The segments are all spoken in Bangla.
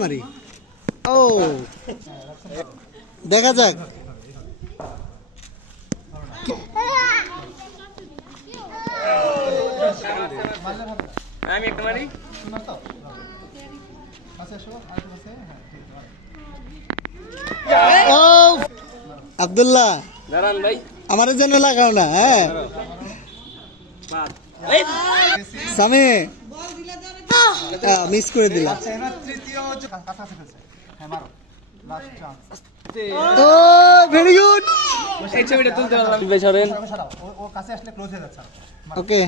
পারি। ও দেখা যাক। আমি একটা মারি। ও আব্দুল্লাহ দাঁড়ান ভাই। আমাদের জন্য লাগাও না। হ্যাঁ সামি মিস করে দিলাম। ও ভেরি গুড। এই ছবিটা তুলতে পারলাম ভাই, সরেন। ওকে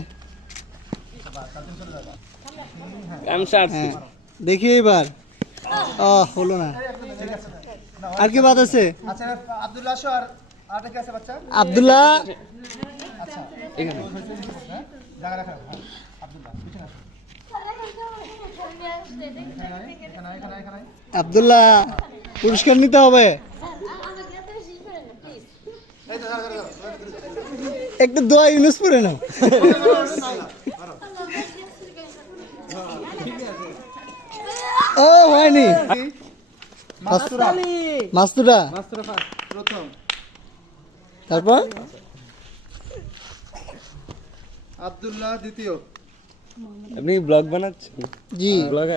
আমি সারছি। হ্যাঁ দেখি এবার। হলো না। আর কি বাদ আছে? আব্দুল্লাহ এখানে আব্দুল্লাহ পুরস্কার নিতে হবে। একটু দোয়া ইউনুস পড়ে নাও। ও হয়নি। মাস্তুরা তারপর আব্দুল্লাহ দ্বিতীয়। আপনি ব্লগ বানাচ্ছেন? জি ব্লগ